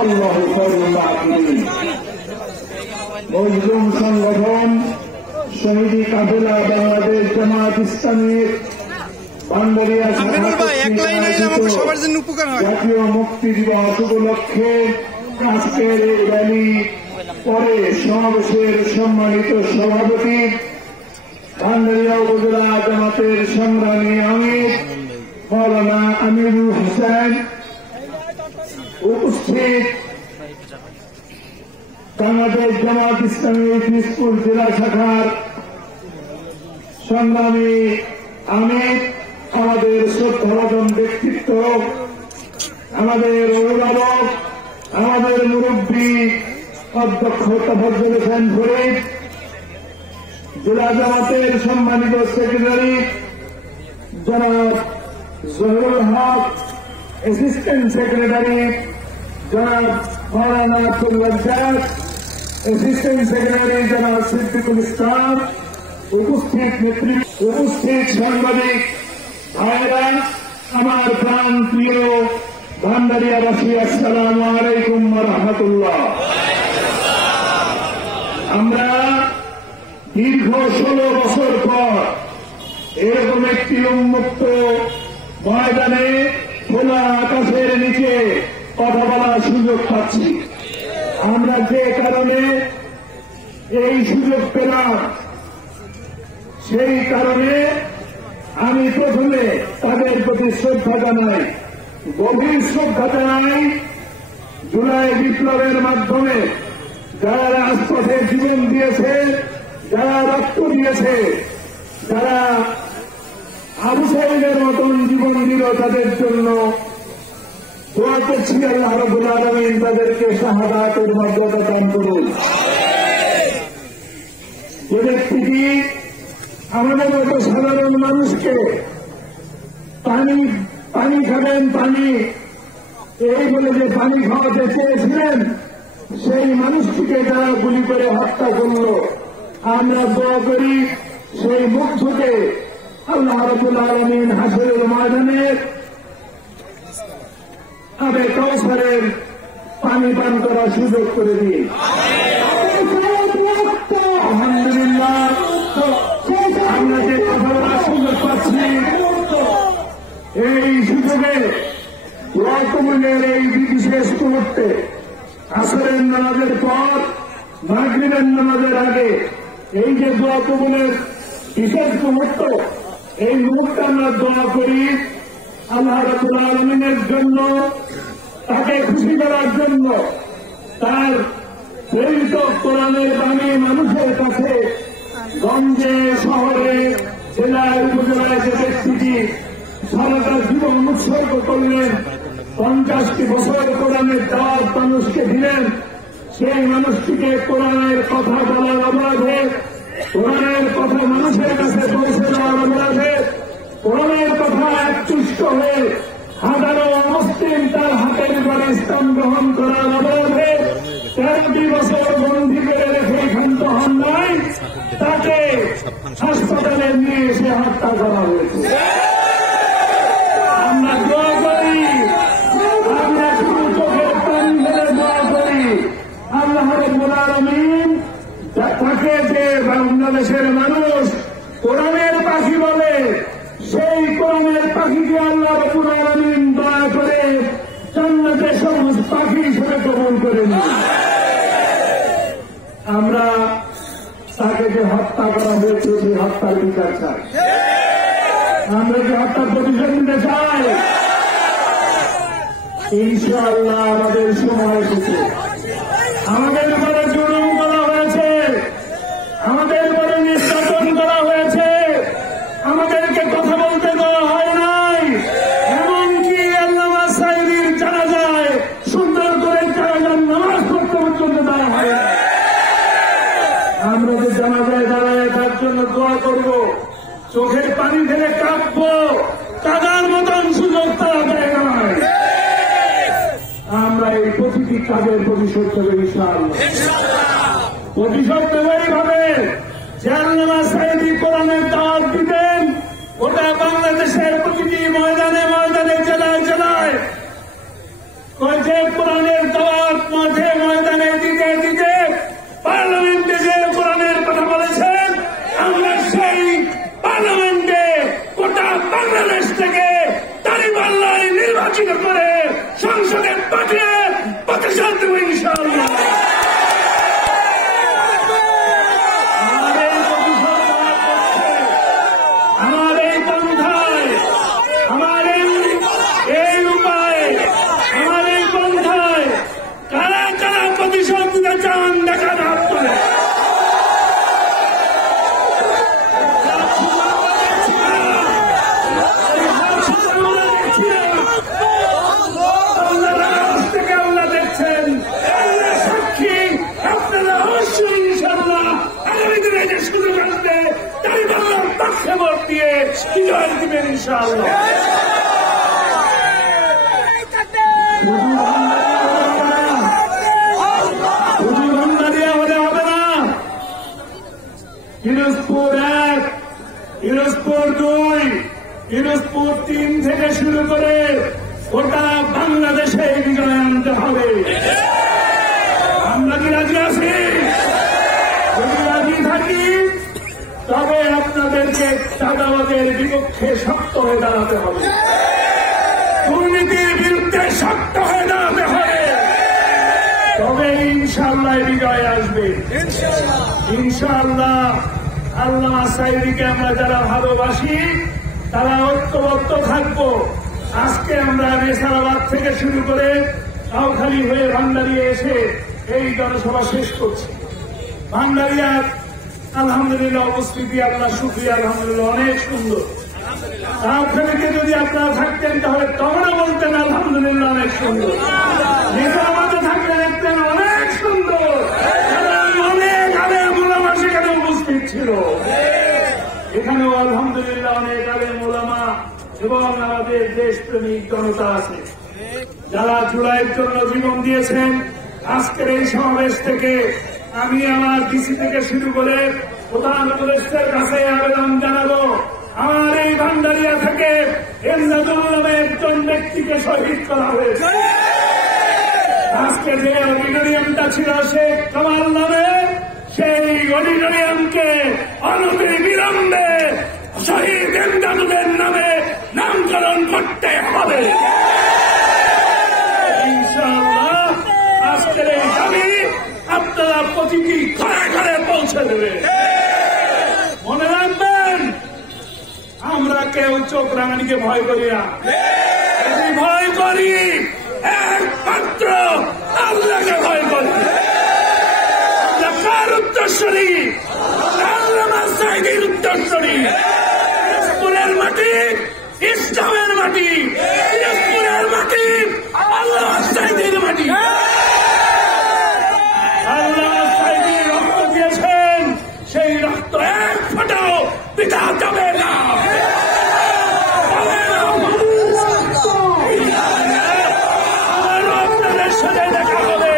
আল্লাহু খায়রুল হাফিজিন। মজলুম সংগঠন শহীদি কাফেলা বাংলাদেশ জামায়াত ইসলামীর ভান্ডারিয়া জাতীয় মুক্তি দিবস উপলক্ষে আজকের এই র্যালি পরে সমাবেশের সম্মানিত সভাপতি ভান্ডারিয়া উপজেলা জামাতের সংগ্রামী আমির মাওলানা আমিরুল হোসেন, উপস্থিত বাংলাদেশ জামাত ইসলামী পিরোজপুর জেলা শাখার সংগ্রামী আমির, আমাদের শ্রদ্ধাভাজন ব্যক্তিত্ব, আমাদের অভিভাবক, আমাদের মুরব্বী অধ্যক্ষ তাফাজ্জল হোসেন ফরিদ, জেলা জামাতের সম্মানিত সেক্রেটারি জনাব জহিরুল হক, অ্যাসিস্ট্যান্ট সেক্রেটারি জনাব মাওলানা আব্দুল রাজ্জাক, অ্যাসিস্ট্যান্ট সেক্রেটারি জনাব সিদ্দিকুল ইসলাম, উপস্থিত সাংবাদিক ভাইরা, আমার প্রাণ প্রিয় ভান্ডারিয়াবাসী, আসসালামু আলাইকুম ওয়া রাহমাতুল্লাহ। আমরা দীর্ঘ 16 বছর পর এরকম একটি উন্মুক্ত ময়দানে খোলা আকাশের নিচে কথা বলার সুযোগ পাচ্ছি। আমরা যে কারণে এই সুযোগ পেলাম, সেই কারণে আমি প্রথমে তাদের প্রতি শ্রদ্ধা জানাই, গভীর শ্রদ্ধা জানাই। জুলাই বিপ্লবের মাধ্যমে যারা রাজপথে জীবন দিয়েছে, যারা রক্ত দিয়েছে, যারা আবু সাঈদের মতন জীবন দিল, তাদের জন্য দোয়া করছি আল্লাহ রাব্বুল আলামিন তাদেরকে শাহাদাতের মর্যাদা দান করুন। যে ব্যক্তিটি আমাদের মতো সাধারণ মানুষকে পানি খাবেন, পানি এই বলে যে পানি খাওয়াতে চেয়েছিলেন, সেই মানুষটিকে যারা গুলি করে হত্যা করল, আমরা দোয়া করি সেই মুগ্ধকে আল্লাহ রাব্বুল আলামিন হাসরের ময়দানে আবে কাউসারের পানি পান করার সুযোগ করে দিই। আলহামদুলিল্লাহ, আমরা যে কথা বলার সুযোগ পাচ্ছি, এই সুযোগে দোয়া কবুলের এই বিশেষ মুহূর্তে আসরের নামাজের পর মাগরিবের নামাজের আগে এই যে দোয়া কবুলের বিশেষ মুহূর্ত, এই মুহূর্তে আমরা দোয়া করি আল্লাহ রাব্বুল আলামিনের জন্য, তাকে খুশি করার জন্য, তার প্রেরিত কোরআনের বাণী মানুষের কাছে গঞ্জে, শহরে, জেলায়, উপজেলায় যে ব্যক্তিটি সারাটা জীবন উৎসর্গ করলেন, 50টি বছর কোরআনের দাওয়াত মানুষকে দিলেন, সেই মানুষটিকে কোরআনের কথা বলার অপরাধে, কোরআনের কথা মানুষের কাছে পৌঁছে দেওয়ার অপরাধে, কোরআনের কথা একচুষ্ট হয়ে হাজারো মুসলিম তার হাতের উপরে ইসলাম গ্রহণ করার অপরাধে 13টি বছর বন্দী করে রেখে ক্ষান্ত হন নাই, তাকে হাসপাতালে নিয়ে এসে হত্যা করা হয়েছে। আমরা দোয়া করি, আমরা শুধু চোখের পানি ফেলে দোয়া করি আল্লাহ রাব্বুল আলামিন তাকে যে বাংলাদেশের মানুষ কোরআনের পাখি বলে, সেই কোরআনের পাখিকে আল্লাহ রাব্বুল আলামিন দয়া করে জান্নাতের সমস্ত পাখি হিসেবে কবুল করে নিন। আমরা তাকে যে হত্যা করা হয়েছে সেই হত্যার বিচার চাই, আমরা যে হত্যার প্রতিশোধ নিতে চাই। ইনশাআল্লাহ আমাদের সময় এসেছে। আমাদের উপরে জুলুম করা হয়েছে, আমাদের উপরে নির্যাতন করা হয়েছে, আমাদেরকে কথা বলতে দেওয়া হয় নাই, এমনকি আল্লামা সাঈদীর জানাজায় সুন্দর করে জানাজার নামাজ পড়তে পর্যন্ত দেওয়া হয় না। আমরা যে জানাজায় দাঁড়ায় তার জন্য দোয়া করব, চোখের পানি ফেলে কাঁদবো, কাদার মতন সুযোগ তারা দেয় নয়। আমরা এই প্রতিটি কাজের প্রতিশোধ দেব ইনশাআল্লাহ। প্রতিশোধ দেব এইভাবে যে আল্লামা সাঈদী কোরআনের দাওয়াত দিতেন, ওটা বাংলাদেশের প্রতিটি ময়দানে ময়দানে, জেলায় জেলায় যে কোরআনের ইনশাআল্লাহ। আমার এই পন্থায়, আমার এই উপায়ে, আমার এই পন্থায় কারা কারা প্রতিশোধ নিতে চান দেখার হাত করে। ভোট দিয়ে বিজয় দিবেন ইনশাআল্লাহ। শুধু ভান্ডারিয়া হলে হবে না, পিরোজপুর 1, পিরোজপুর 2, পিরোজপুর 3 থেকে শুরু করে গোটা বাংলাদেশে বিজয় আনতে হবে। আমরা কি রাজি আছি? যদি রাজি থাকি তবে আপনাদেরকে চাঁদাবাদের বিপক্ষে শক্ত হয়ে দাঁড়াতে হবে, দুর্নীতির বিরুদ্ধে শক্ত হয়ে দাঁড়াতে হবে, তবে ইনশাআল্লাহ বিজয় আসবে ইনশাআল্লাহ। আল্লামা সাঈদীকে আমরা যারা ভালোবাসি তারা ঐক্যবদ্ধ থাকবো। আজকে আমরা নেসারাবাদ থেকে শুরু করে কাউখালী হয়ে ভান্ডারিয়া এসে এই জনসভা শেষ করছি। ভান্ডারিয়ার আলহামদুলিল্লাহ উপস্থিতি, আল্লাহ শুকরিয়া, আলহামদুলিল্লাহ অনেক সুন্দর। কাউখালীতে যদি আপনারা থাকতেন তাহলে তখনও বলতেন আলহামদুলিল্লাহ অনেক সুন্দর। নেসারাবাদে থাকলে দেখতেন অনেক সুন্দর, অনেক আলেম উলামা সেখানে উপস্থিত ছিল। এখানেও আলহামদুলিল্লাহ অনেক আলেম উলামা এবং আমাদের দেশপ্রেমিক জনতা আছে যারা জুলাইয়ের জন্য জীবন দিয়েছেন। আজকের এই সমাবেশ থেকে আমি আমার ডিসি থেকে শুরু করে প্রধান উপদেষ্টার কাছে আবেদন জানাবো, আমার এই ভান্ডারিয়া থেকে এমদাদুল নামে একজন ব্যক্তিকে শহীদ করা হয়েছে। আজকে যে অডিটোরিয়ামটা ছিল শেখ কামাল নামে, সেই অডিটোরিয়ামকে অনতিবিলম্বে শহীদ এমদাদুলের নামে নামকরণ করতে হবে ইনশাআল্লাহ। আজকের এই দাবি আপনারা প্রতিটি ঘরে ঘরে পৌঁছে দেবেন। মনে রাখবেন, আমরা কেউ চোখ রাঙানিকে ভয় করি না, ভয় করি একমাত্র আল্লাহকে ভয় করি। আমরা কার উত্তরসূরি? আল্লামা সাঈদীর উত্তরসূরি। পিরোজপুরের মাটি ইসলামের মাটি, পিরোজপুরের মাটি আল্লামা সাঈদীর মাটি। আল্লামা সাঈদী রক্ত দিয়েছেন, সেই রক্ত এক ফোঁটাও পিতা যাবে না। আপনাদের সাথে দেখা হবে,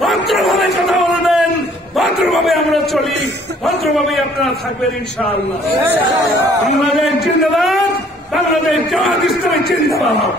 ভদ্রভাবে কথা বলবেন, ভদ্রভাবে আমরা চলি, ভদ্রভাবে আপনারা থাকবেন ইনশাআল্লাহ। বাংলাদেশ জিন্দাবাদ, বাংলাদেশ জামাত ইসলামী জিন্দাবাদ।